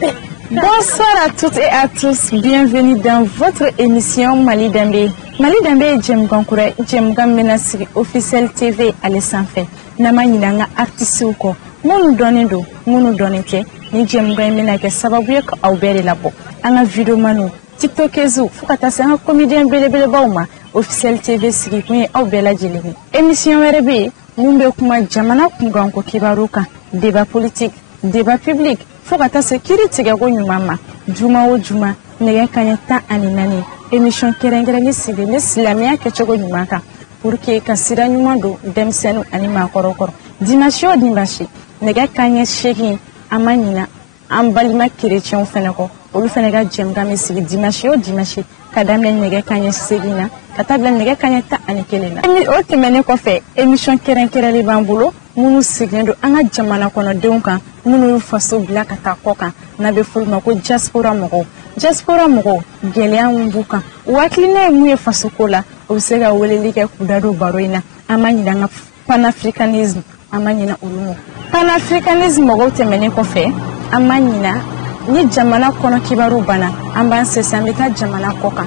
Bonsoir à toutes et à tous, bienvenue dans votre émission Mali Dambe. Mali Dambe est Djemgan Kouré, Djemgan Menasiri, officiel TV à l'Essanfé. Nama Yinanga artiste ou ko, monu donendo, monu donete, ni Djemgan Menake sababuye ko aubere labo. Anga video manu, TikTokezu, fukata se anga comédien bele bauma, officiel TV sigi kunye aubela jelebi. Émission werebe, mumbe kuma jamana kungan ko kibaruka, débat politique, débat public. Fokata sécurité ga go nyumama juma o juma nege kanya ta aninani émission kerengere sile l'islamia ke chogo nyumaka pour que kasira nyumando demsenu anima korokoro dimanche o dimanche nege kanya sheki amanyina ambalima chrétien fenako olu fenega jemga mesili dimanche o dimanche kadamle nege kanya segina katabla nege kanya ta anikelela o temene ko fe émission kerengere le bambulo munu sigendo anga jamana kono denka munu faso bila kata koka na be fulma ko diaspora mogo geleya mbuka wakline muye faso kola obsega weleli ke kudado baroina amanyina nga panafricanisme amanyina ulumo panafricanisme mogo temene ko fe amanyina ni jamana kono kibaru bana amba sesamita jamana koka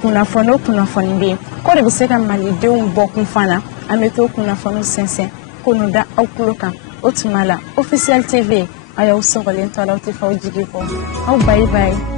kuna fono be ko de biseka mali deum bokun fana ameto kuna fono sensen konuda aukuloka otumala officiel TV aya usogolento ala utifa ujigiko au bye bye.